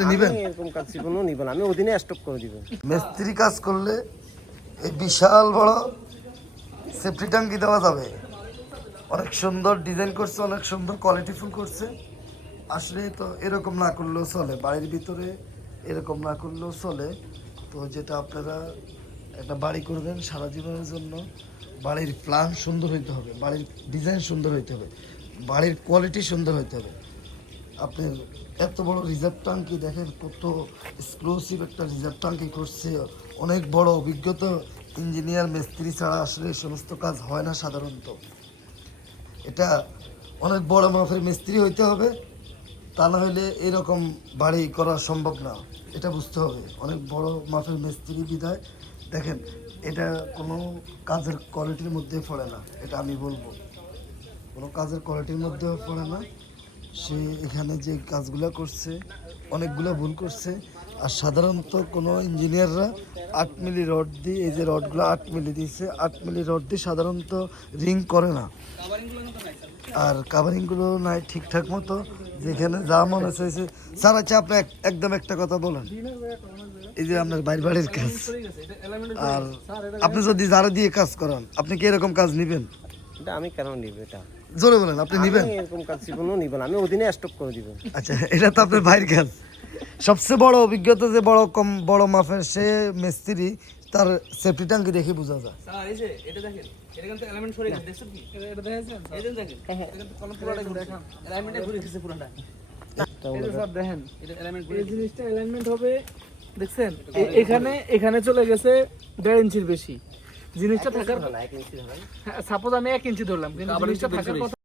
আপনি নিবেন? আমি এরকম কাজ জীবনেও নিব না আমি অধীনে স্টক করে দিব। মিস্ত্রি কাজ করলে এই বিশাল বড় সেফটি ট্যাঙ্কি দেওয়া যাবে। অনেক সুন্দর ডিজাইন করছে অনেক সুন্দর কোয়ালিটিফুল করছে। আসলে তো এরকম না করলেও চলে বাড়ির ভিতরে এরকম না করলেও চলে। তো যেটা আপনারা একটা বাড়ি করবেন সারা জীবনের জন্য বাড়ির প্ল্যান সুন্দর হইতে হবে বাড়ির ডিজাইন সুন্দর হইতে হবে বাড়ির কোয়ালিটি সুন্দর হইতে হবে। আপনার এত বড় রিজার্ভ ট্যাঙ্কি দেখেন, কত এক্সক্লুসিভ একটা রিজার্ভ ট্যাঙ্কি করছে অনেক বড় অভিজ্ঞতা, ইঞ্জিনিয়ার, মিস্ত্রি ছাড়া আসলে এই সমস্ত কাজ হয় না সাধারণত। এটা অনেক বড় মাপের মিস্ত্রি হইতে হবে, তা না হলে এরকম বাড়ি করা সম্ভব না। এটা বুঝতে হবে। অনেক বড় মাপের মিস্ত্রি বিদায় দেখেন, এটা কোনো কাজের কোয়ালিটির মধ্যে পড়ে না, এটা আমি বলব। কোনো কাজের কোয়ালিটির মধ্যেও পড়ে না। সে এখানে যে কাজগুলো করছে, অনেকগুলো ভুল করছে, আর সাধারণত কোনো ইঞ্জিনিয়াররা আট মিলি রড দিয়ে, এই যে রডগুলো আট মিলি দিয়েছে, আট মিলি রড দিয়ে সাধারণত রিং করে না। আর কাভারিংগুলো নাই ঠিকঠাক মতো, যেখানে যা মনে হচ্ছে স্যার আচ্ছা আপনি একদম একটা কথা বলেন। এই যে আপনার বাইর বাড়ির কাজ। আর আপনি যদি যারা দিয়ে কাজ করান, আপনি কি এরকম কাজ নেবেন? এটা আমি কেন নিব এটা? জোরে বলেন আপনি নেবেন? এরকম কাজ জীবনেও নিব না আমি অধীনে স্টক করে দিব। আচ্ছা এটা তো আপনার ভাইয়ের কাজ। সবচেয়ে বড় অভিজ্ঞতা যে বড় কম বড় মাপের সে মিস্ত্রি তার সেফটি ট্যাঙ্কি দেখে বোঝা যায়। স্যার এই যে এটা দেখেন এটা কিন্তু এলিমেন্ট সরে গেছে দেখছেন কি? এটা দেখেন এই দেখেন এটা কিন্তু কলম পুরোটা দেখেন। এলিমেন্টে ঘুরে গেছে পুরোটা। এই স্যার দেখেন। এটা এলিমেন্ট এই জিনিসটা অ্যালাইনমেন্ট হবে দেখছেন? এখানে এখানে চলে গেছে দেড় ইঞ্চির বেশি। জিনিসটা থাকার সাপোজ আমি এক ইঞ্চি ধরলাম কিন্তু জিনিসটা থাকার কথা